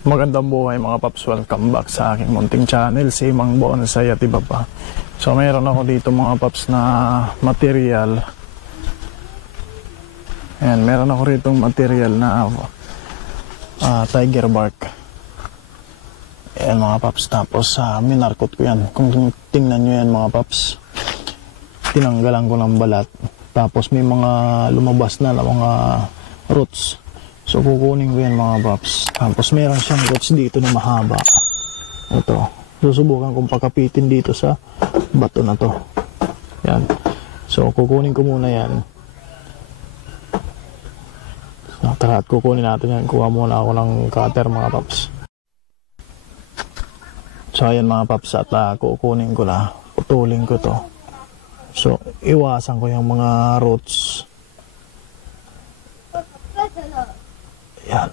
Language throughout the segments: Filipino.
Magandang buhay mga paps, welcome back sa aking munting channel, si Mang Bonsai at iba pa. So mayroon ako dito mga paps na material. Ayan, meron ako rito material na tiger bark. Ayan mga paps, tapos minarkot ko yan. Kung tingnan nyo yan mga paps, tinanggalan ko ng balat. Tapos may mga lumabas na mga roots. So kukunin ko yan mga paps. Tapos meron siyang roots dito na mahaba. Ito. Susubukan kong pakapitin dito sa bato na to. Yan. So kukunin ko muna yan. So, tara at kukunin natin yan. Kuha muna ako ng cutter mga paps. So ayan mga paps, at kukunin ko na. Putulin ko to. So iwasan ko yung mga roots. Yan.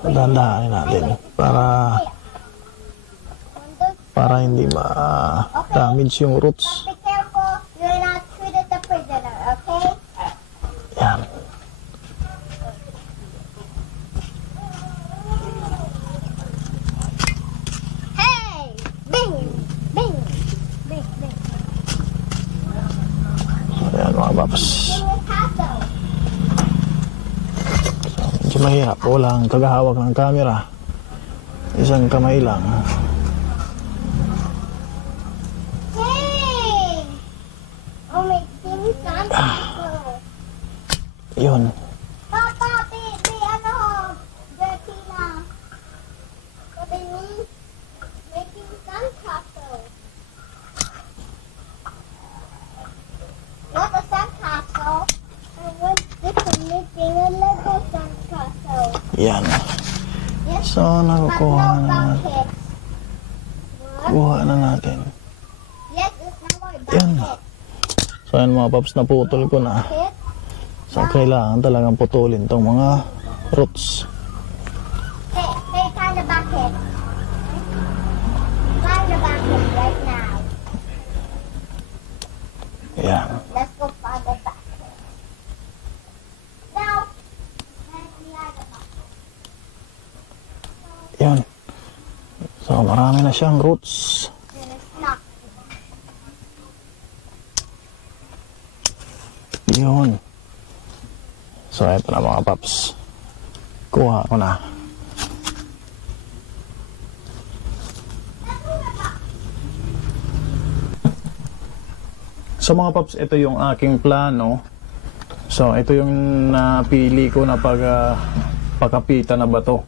Dandahanin natin para hindi ma-damage yung roots. Yan. Hey! Bing! Bing! Bing! Bing! Ayan mga paps. Medyo mahirap, walang tagahawak ng camera, isang kamay lang. Hey! Oh my goodness, Yun. Papa, ano, dirty na. What I mean, making sandcastle. Not a sandcastle. I want this one making a Lego sandcastle. Yan. Yes, So nakukuha but no na, bucket. What? kuha na natin. Yes, it's no more Yan. bucket. So yan mga paps, naputol ko na. Bucket. So kailangan talagang putulin tong mga roots. Hey, find the bucket. Find the bucket right now. Yan. Let's go find the bucket. Now, let's find the bucket. Yan. So marami na siyang roots. And it's not. Yun. So eto na mga paps. Kuha ko na. So mga paps, ito yung aking plano. So ito yung napili ko na pagkapita na bato.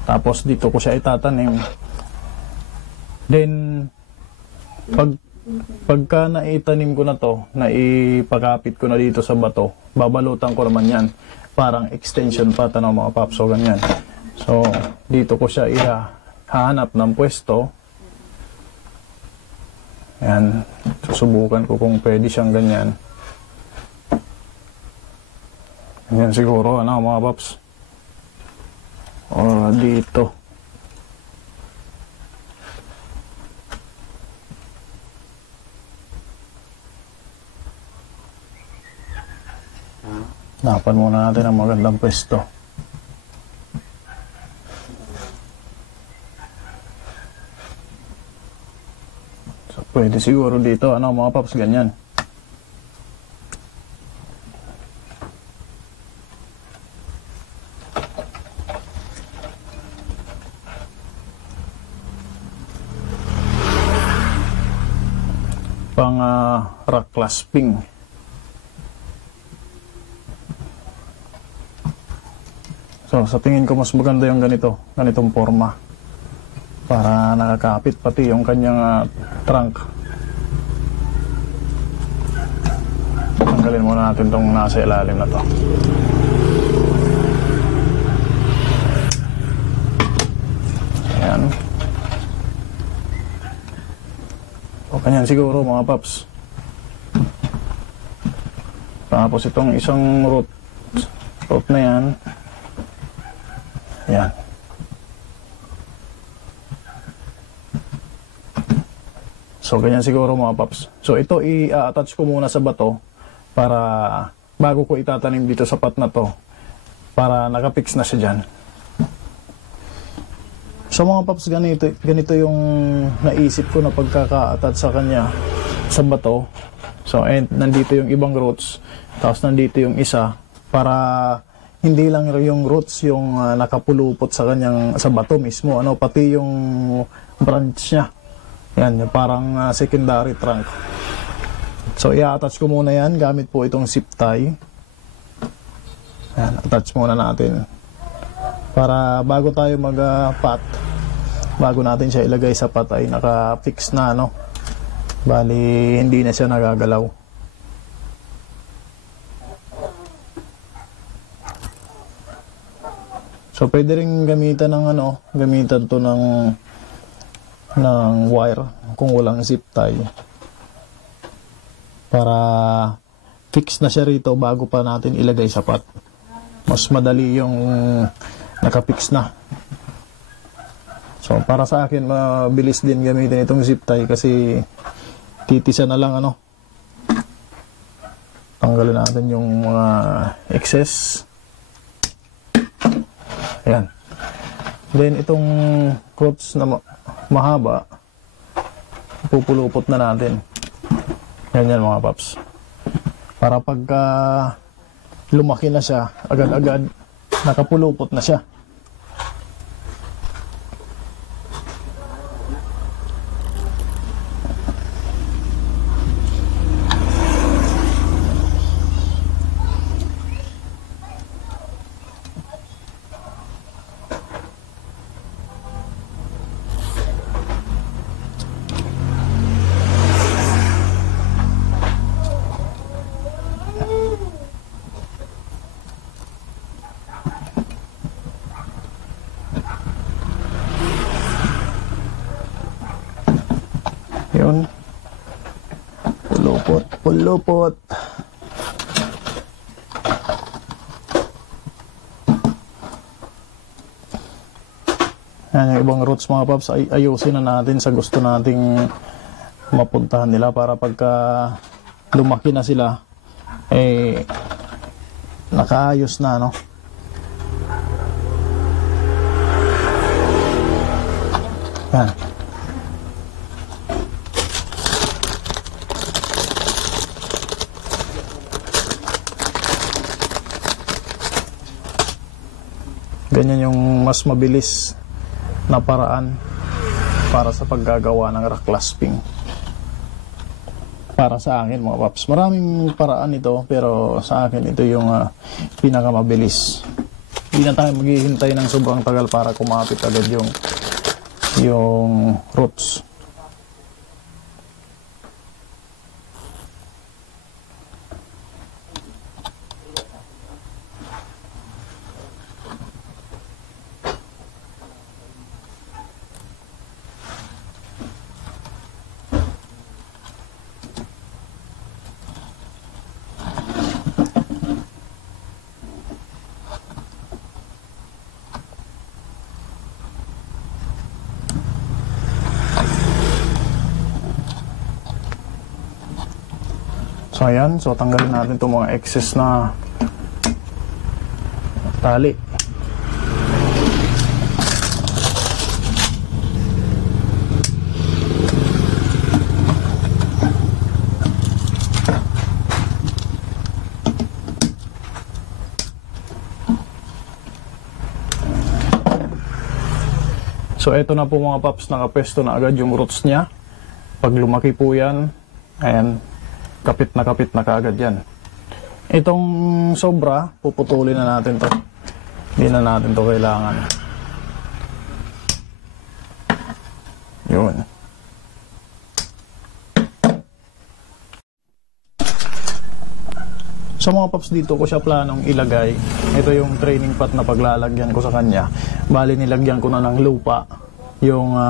Tapos dito ko siya itatanim. Then pagka naitanim ko na to, naipakapit ko na dito sa bato, babalutan ko naman yan. Parang extension pa, tanaw mga paps, so ganyan. So dito ko siya ihahanap ng pwesto. Yan, susubukan ko kung pwede siyang ganyan. Ganyan siguro, ano mga paps. O dito. Hanapan muna natin ang magandang pwesto. So pwede siguro dito, ano mga paps, ganyan. Pang rock clasping. So sa tingin ko mas maganda yung ganitong forma. Para nakakapit pati yung kanyang trunk. Tanggalin muna natin tong nasa ilalim na to. Ayan. O kanyan siguro mga paps. Tapos itong isang root na yan. Ayan. So ganyan siguro mga paps. So ito i-attach ko muna sa bato para bago ko itatanim dito sa pot na to para nakapix na siya dyan. So mga paps, ganito yung naisip ko na pagkaka-attach sa kanya sa bato. So and nandito yung ibang roots, tapos nandito yung isa, para hindi lang yung roots yung nakapulupot sa kanyang sa bato mismo, ano, pati yung branch niya. Yan, parang secondary trunk. So i-attach ko muna yan gamit po itong zip tie. Yan, attach muna natin. Para bago tayo mag-pot, bago natin siya ilagay sa pot ay naka-fix na, no? Bali, hindi na siya nagagalaw. So, pwede rin gamitan ng gamitan to ng wire kung walang zip tie. Para fix na siya rito bago pa natin ilagay sa pot. Mas madali yung nakapix na. So para sa akin mabilis din gamitin itong zip tie kasi titisa na lang, ano. Tanggalin natin yung mga excess. Ayan. Then itong roots na mahaba, pupulupot na natin. Ganyan mga paps. Para pagka lumaki na siya, agad-agad nakapulupot na siya. Yun. Pulupot. Yan, yung ibang roots mga paps, ayusin na natin sa gusto nating mapuntahan nila para pagka lumaki na sila, nakaayos na, no? Yan. Ganyan yung mas mabilis na paraan para sa paggagawa ng rock clasping. Para sa akin mga paps, maraming paraan ito, pero sa akin ito yung pinakamabilis. Hindi na tayo maghihintay ng sobrang tagal para kumapit agad yung roots. So ayan, so tanggalin natin itong mga excess na tali. So eto na po mga paps, nakapesto na agad yung roots niya. Pag lumaki po yan, ayan, kapit na kaagad yan. Itong sobra, puputulin na natin to. Hindi na natin to kailangan. Yun. So mga paps, dito ko siya planong ilagay. Ito yung training pot na paglalagyan ko sa kanya. Bali, nilagyan ko na ng lupa yung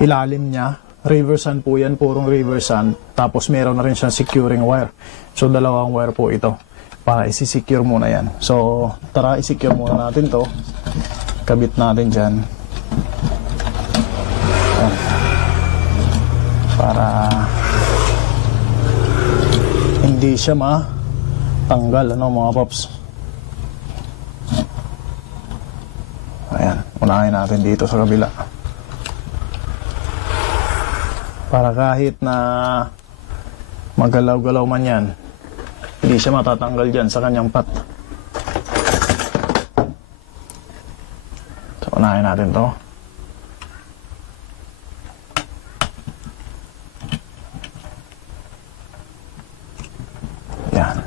ilalim niya. River sand po yan, purong river sand. Tapos meron na rin siyang securing wire. So dalawang wire po ito para isi-secure muna yan. So tara, i-secure muna natin to. Kabit natin dyan. Ayan. Para hindi siya matanggal, ano mga paps. Ayan, Unahin natin dito sa kabila. Para kahit na magalaw-galaw man yan, hindi siya matatanggal dyan sa kanyang pat. So, unahin natin to. Yan.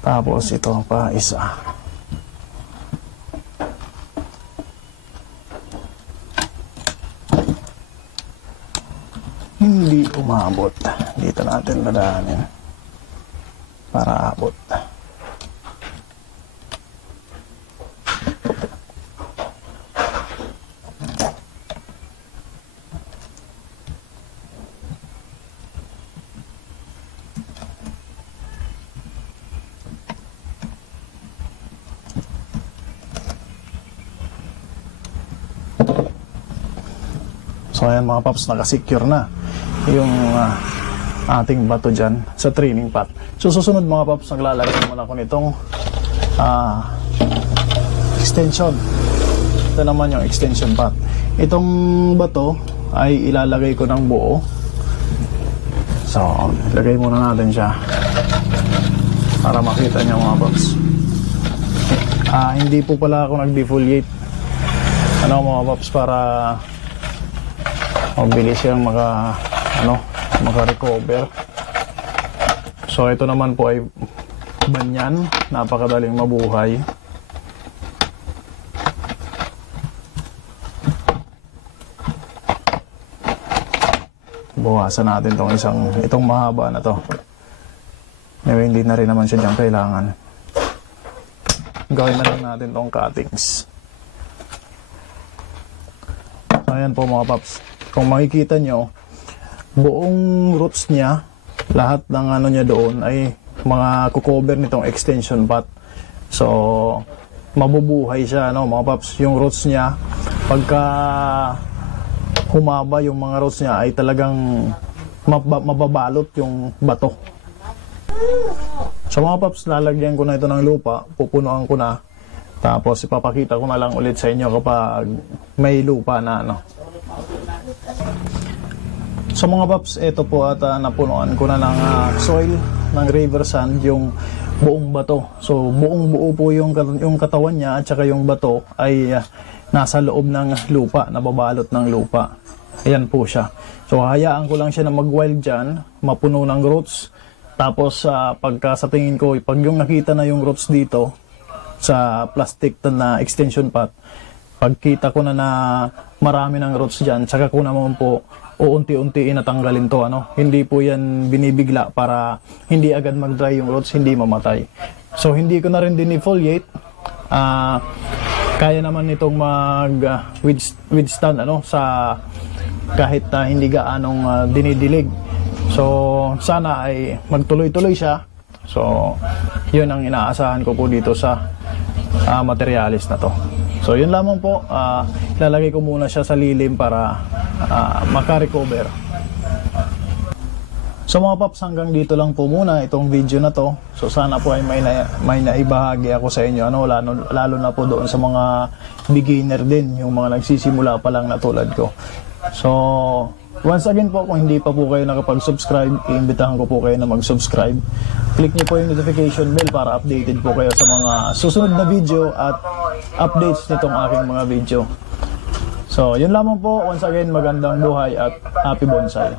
Tapos ito pa isa. Hindi umabot. Dito natin dadaanin para abot. So ayan mga paps, nakasecure na yung ating bato dyan sa training pot. So susunod mga paps, naglalagay muna ko nitong extension. Ito naman yung extension pot. Itong bato ay ilalagay ko ng buo. So ilagay muna natin siya para makita nyo mga paps. Hindi po pala ako nag-defoliate mga paps, para mabilis siyang maka-recover. So ito naman po ay banyan, napakadaling mabuhay. Buwasan natin itong mahaba na to. Hindi na rin naman siya dyan kailangan. Gawin na lang natin tong cuttings. So ayan po mga paps. Kung makikita nyo, buong roots niya, lahat ng niya doon ay mga kukover nitong extension pot. So, mabubuhay siya, mga paps. Yung roots niya, pagka humaba yung mga roots niya, ay talagang mababalot yung bato. So mga paps, lalagyan ko na ito ng lupa, pupunuan ko na. Tapos ipapakita ko na lang ulit sa inyo kapag may lupa na So mga paps, ito po at napunuan ko na ng soil, ng river sand, yung buong bato. So buong buo po yung katawan niya at saka yung bato ay nasa loob ng lupa, nababalot ng lupa. Ayan po siya. So hayaan ko lang siya na mag-wild dyan, mapuno ng roots. Tapos pagka sa tingin ko, pag yung nakita na yung roots dito sa plastic na extension pot, pagkita ko na marami ng roots dyan, saka ko naman po uunti-unti natanggalin to. Hindi po yan binibigla para hindi agad mag-dry yung roots, hindi mamatay. So hindi ko na rin dinifoliate. Kaya naman itong withstand sa kahit hindi gaanong dinidilig. So sana ay magtuloy-tuloy siya. So yun ang inaasahan ko po dito sa materialis na to. So yun lamang po, ilalagay ko muna siya sa lilim para maka-recover. So mga paps, hanggang dito lang po muna itong video na to. So sana po ay may naibahagi ako sa inyo, lalo na po doon sa mga beginner din, yung mga nagsisimula pa lang na tulad ko. So once again po, kung hindi pa po kayo nakapag-subscribe, iimbitahan ko po kayo na mag-subscribe. Click niyo po yung notification bell para updated po kayo sa mga susunod na video at updates nitong aking mga video. So, yun lamang po. Once again, magandang buhay at happy bonsai.